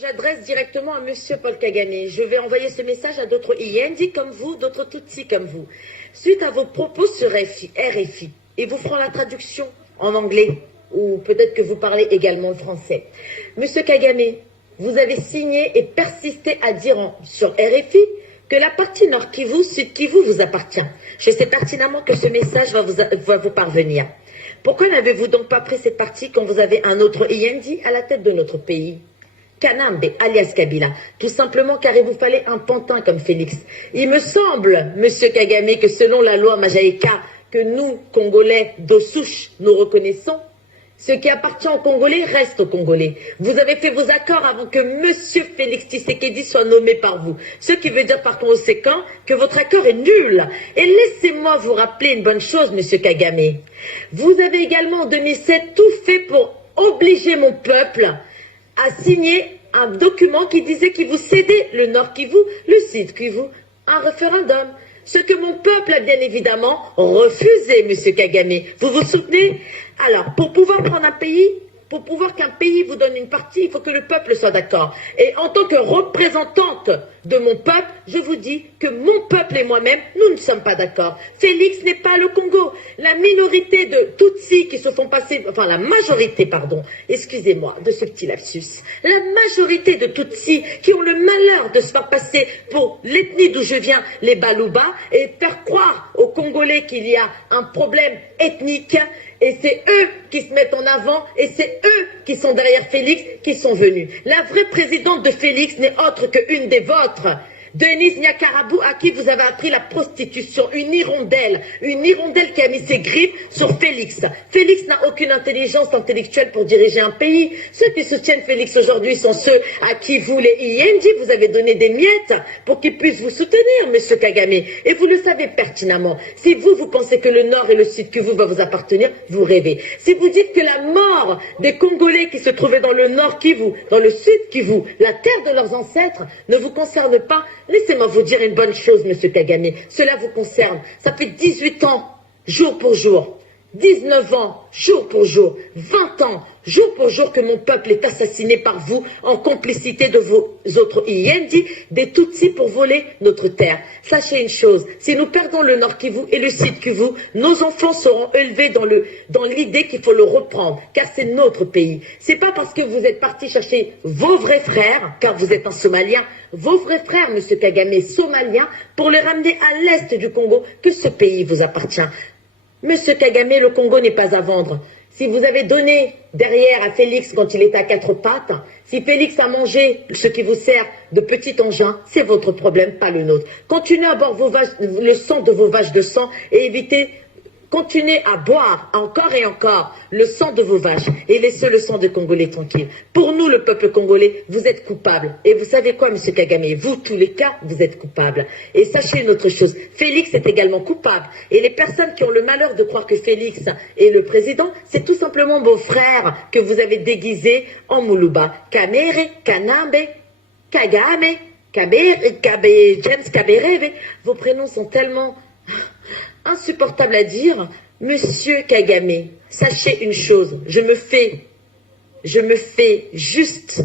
J'adresse directement à Monsieur Paul Kagame. Je vais envoyer ce message à d'autres Iendi comme vous, d'autres Tutsi comme vous. Suite à vos propos sur RFI, et vous ferons la traduction en anglais, ou peut-être que vous parlez également le français. Monsieur Kagame, vous avez signé et persisté à dire sur RFI que la partie Nord Kivu, Sud Kivu vous appartient. Je sais pertinemment que ce message va vous parvenir. Pourquoi n'avez-vous donc pas pris cette partie quand vous avez un autre Iendi à la tête de notre pays? Kanambe, alias Kabila, tout simplement car il vous fallait un pantin comme Félix. Il me semble, Monsieur Kagame, que selon la loi Majaïka, que nous, Congolais de souche, nous reconnaissons, ce qui appartient aux Congolais reste aux Congolais. Vous avez fait vos accords avant que Monsieur Félix Tshisekedi soit nommé par vous. Ce qui veut dire par conséquent que votre accord est nul. Et laissez-moi vous rappeler une bonne chose, Monsieur Kagame. Vous avez également en 2007 tout fait pour obliger mon peuple a signé un document qui disait qu'il vous cédait le Nord Kivu, le Sud Kivu, un référendum. Ce que mon peuple a bien évidemment refusé, Monsieur Kagame. Vous vous souvenez? Alors, pour pouvoir prendre un pays, pour pouvoir qu'un pays vous donne une partie, il faut que le peuple soit d'accord. Et en tant que représentante de mon peuple, je vous dis que mon peuple et moi-même, nous ne sommes pas d'accord. Félix n'est pas le Congo. La minorité de Tutsis qui se font passer, enfin la majorité, pardon, excusez-moi de ce petit lapsus, la majorité de Tutsis qui ont le malheur de se faire passer pour l'ethnie d'où je viens, les Baluba, et faire croire aux Congolais qu'il y a un problème ethnique. Et c'est eux qui se mettent en avant, et c'est eux qui sont derrière Félix, qui sont venus. La vraie présidente de Félix n'est autre qu'une des vôtres, Denise Nyakarabou, à qui vous avez appris la prostitution, une hirondelle qui a mis ses griffes sur Félix. Félix n'a aucune intelligence intellectuelle pour diriger un pays. Ceux qui soutiennent Félix aujourd'hui sont ceux à qui vous, les Iendi, vous avez donné des miettes pour qu'ils puissent vous soutenir, Monsieur Kagame. Et vous le savez pertinemment. Si vous pensez que le Nord et le Sud Kivu va vous appartenir, vous rêvez. Si vous dites que la mort des Congolais qui se trouvaient dans le Nord Kivu, dans le Sud Kivu, la terre de leurs ancêtres, ne vous concerne pas, laissez-moi vous dire une bonne chose, Monsieur Kagame. Cela vous concerne. Ça fait 18 ans, jour pour jour. 19 ans, jour pour jour. 20 ans, jour pour jour que mon peuple est assassiné par vous en complicité de vos autres Iendi, des Tutsis pour voler notre terre. Sachez une chose, si nous perdons le Nord Kivu et le Sud Kivu, nos enfants seront élevés dans l'idée qu'il faut le reprendre, car c'est notre pays. C'est pas parce que vous êtes parti chercher vos vrais frères, car vous êtes un Somalien, vos vrais frères, Monsieur Kagame, Somaliens, pour les ramener à l'est du Congo, que ce pays vous appartient. Monsieur Kagame, le Congo n'est pas à vendre. Si vous avez donné derrière à Félix quand il était à quatre pattes, si Félix a mangé ce qui vous sert de petit engin, c'est votre problème, pas le nôtre. Continuez à boire le sang de vos vaches de sang et évitez, continuez à boire encore et encore le sang de vos vaches et laissez le sang de Congolais tranquille. Pour nous, le peuple congolais, vous êtes coupables. Et vous savez quoi, Monsieur Kagame? Vous, tous les cas, vous êtes coupables. Et sachez une autre chose, Félix est également coupable. Et les personnes qui ont le malheur de croire que Félix est le président, c'est tout simplement vos frères que vous avez déguisés en Moulouba. Kamere, Kanambe, Kagame, James Kabereve. Vos prénoms sont tellement insupportable à dire. Monsieur Kagame, sachez une chose, je me fais juste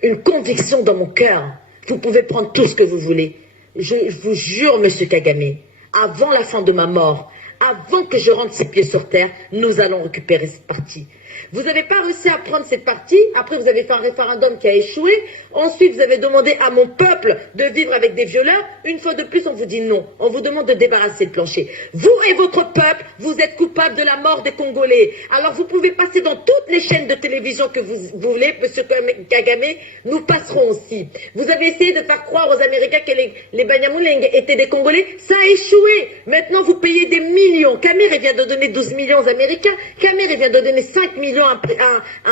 une conviction dans mon cœur. Vous pouvez prendre tout ce que vous voulez. Je vous jure, Monsieur Kagame, avant la fin de ma mort, avant que je rentre ses pieds sur terre, nous allons récupérer cette partie. Vous n'avez pas réussi à prendre cette partie, après vous avez fait un référendum qui a échoué, ensuite vous avez demandé à mon peuple de vivre avec des violeurs, une fois de plus on vous dit non, on vous demande de débarrasser le plancher. Vous et votre peuple, vous êtes coupables de la mort des Congolais. Alors vous pouvez passer dans toutes les chaînes de télévision que vous voulez, Monsieur Kagame, nous passerons aussi. Vous avez essayé de faire croire aux Américains que les Banyamulenge étaient des Congolais, ça a échoué. Maintenant vous payez des millions. Kamere vient de donner 12 millions aux Américains, Kamere vient de donner 5 millions à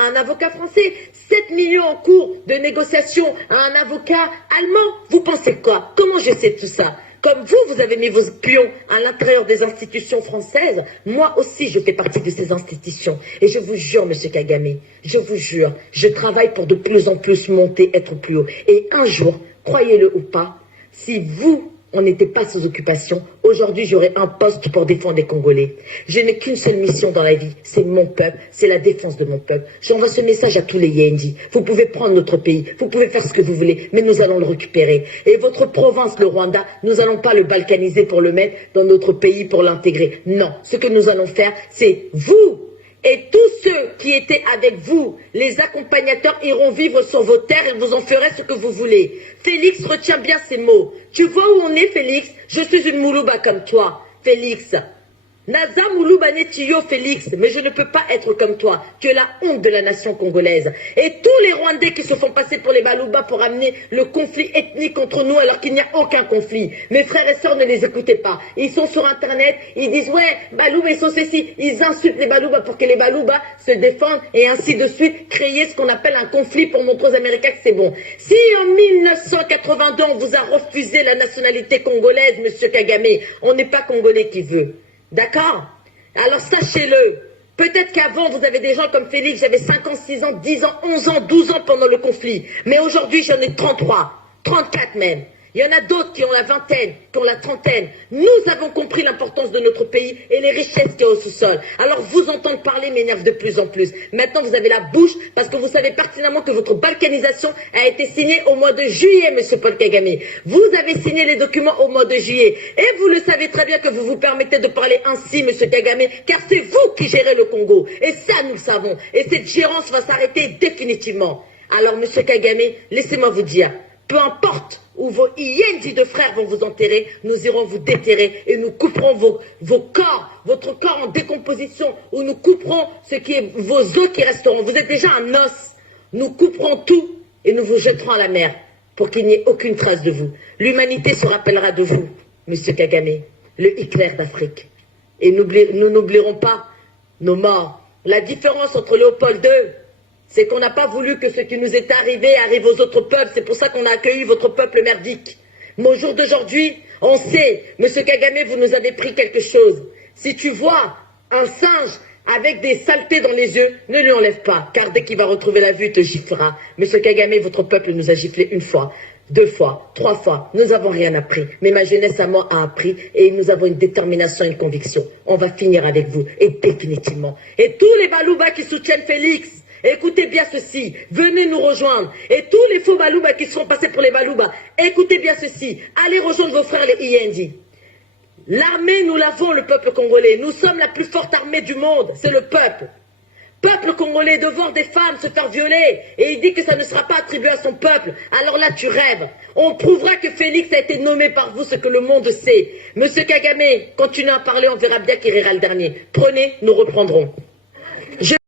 un avocat français, 7 millions en cours de négociation à un avocat allemand. Vous pensez quoi? Comment je sais tout ça? Comme vous avez mis vos pions à l'intérieur des institutions françaises, moi aussi je fais partie de ces institutions. Et je vous jure, Monsieur Kagame, je vous jure, je travaille pour de plus en plus monter, être plus haut. Et un jour, croyez-le ou pas, si vous on n'était pas sous occupation. Aujourd'hui, j'aurai un poste pour défendre les Congolais. Je n'ai qu'une seule mission dans la vie, c'est mon peuple, c'est la défense de mon peuple. J'envoie ce message à tous les Yendi. Vous pouvez prendre notre pays, vous pouvez faire ce que vous voulez, mais nous allons le récupérer. Et votre province, le Rwanda, nous n'allons pas le balkaniser pour le mettre dans notre pays, pour l'intégrer. Non, ce que nous allons faire, c'est vous et tous ceux qui étaient avec vous, les accompagnateurs, iront vivre sur vos terres et vous en ferez ce que vous voulez. Félix, retiens bien ces mots. Tu vois où on est, Félix? Je suis une Moulouba comme toi, Félix. Naza Moulouba Netiyo, Félix, mais je ne peux pas être comme toi. Tu es la honte de la nation congolaise. Et tous les Rwandais qui se font passer pour les Balouba pour amener le conflit ethnique entre nous alors qu'il n'y a aucun conflit. Mes frères et sœurs, ne les écoutez pas. Ils sont sur Internet, ils disent ouais, Balouba, ils sont ceci. Ils insultent les Balouba pour que les Balouba se défendent et ainsi de suite, créer ce qu'on appelle un conflit pour montrer aux Américains que c'est bon. Si en 1982, on vous a refusé la nationalité congolaise, monsieur Kagame, on n'est pas Congolais qui veut. D'accord? Alors sachez-le, peut-être qu'avant vous avez des gens comme Félix, j'avais 5 ans, 6 ans, 10 ans, 11 ans, 12 ans pendant le conflit. Mais aujourd'hui j'en ai 33, 34 même. Il y en a d'autres qui ont la vingtaine, qui ont la trentaine. Nous avons compris l'importance de notre pays et les richesses qu'il y a au sous-sol. Alors vous entendre parler m'énerve de plus en plus. Maintenant vous avez la bouche parce que vous savez pertinemment que votre balkanisation a été signée au mois de juillet, monsieur Paul Kagame. Vous avez signé les documents au mois de juillet. Et vous le savez très bien que vous vous permettez de parler ainsi, monsieur Kagame, car c'est vous qui gérez le Congo. Et ça, nous le savons. Et cette gérance va s'arrêter définitivement. Alors, monsieur Kagame, laissez-moi vous dire, peu importe où vos Yendi de frères vont vous enterrer, nous irons vous déterrer et nous couperons vos corps, votre corps en décomposition, ou nous couperons ce qui est vos os qui resteront. Vous êtes déjà un os. Nous couperons tout et nous vous jetterons à la mer pour qu'il n'y ait aucune trace de vous. L'humanité se rappellera de vous, monsieur Kagame, le Hitler d'Afrique. Et nous n'oublierons pas nos morts. La différence entre Léopold II, c'est qu'on n'a pas voulu que ce qui nous est arrivé arrive aux autres peuples. C'est pour ça qu'on a accueilli votre peuple merdique. Mais au jour d'aujourd'hui, on sait, monsieur Kagame, vous nous avez pris quelque chose. Si tu vois un singe avec des saletés dans les yeux, ne lui enlève pas, car dès qu'il va retrouver la vue, il te giflera. Monsieur Kagame, votre peuple nous a giflé 1 fois, 2 fois, 3 fois. Nous n'avons rien appris. Mais ma jeunesse à moi a appris et nous avons une détermination et une conviction. On va finir avec vous, et définitivement. Et tous les Balouba qui soutiennent Félix, écoutez bien ceci, venez nous rejoindre. Et tous les faux Balouba qui seront passés pour les Balouba, écoutez bien ceci, allez rejoindre vos frères les Yendi. L'armée, nous l'avons, le peuple congolais. Nous sommes la plus forte armée du monde, c'est le peuple. Peuple congolais, de voir des femmes se faire violer, et il dit que ça ne sera pas attribué à son peuple. Alors là, tu rêves. On prouvera que Félix a été nommé par vous, ce que le monde sait. Monsieur Kagame, continuez à parler, on verra bien qui rira le dernier. Prenez, nous reprendrons.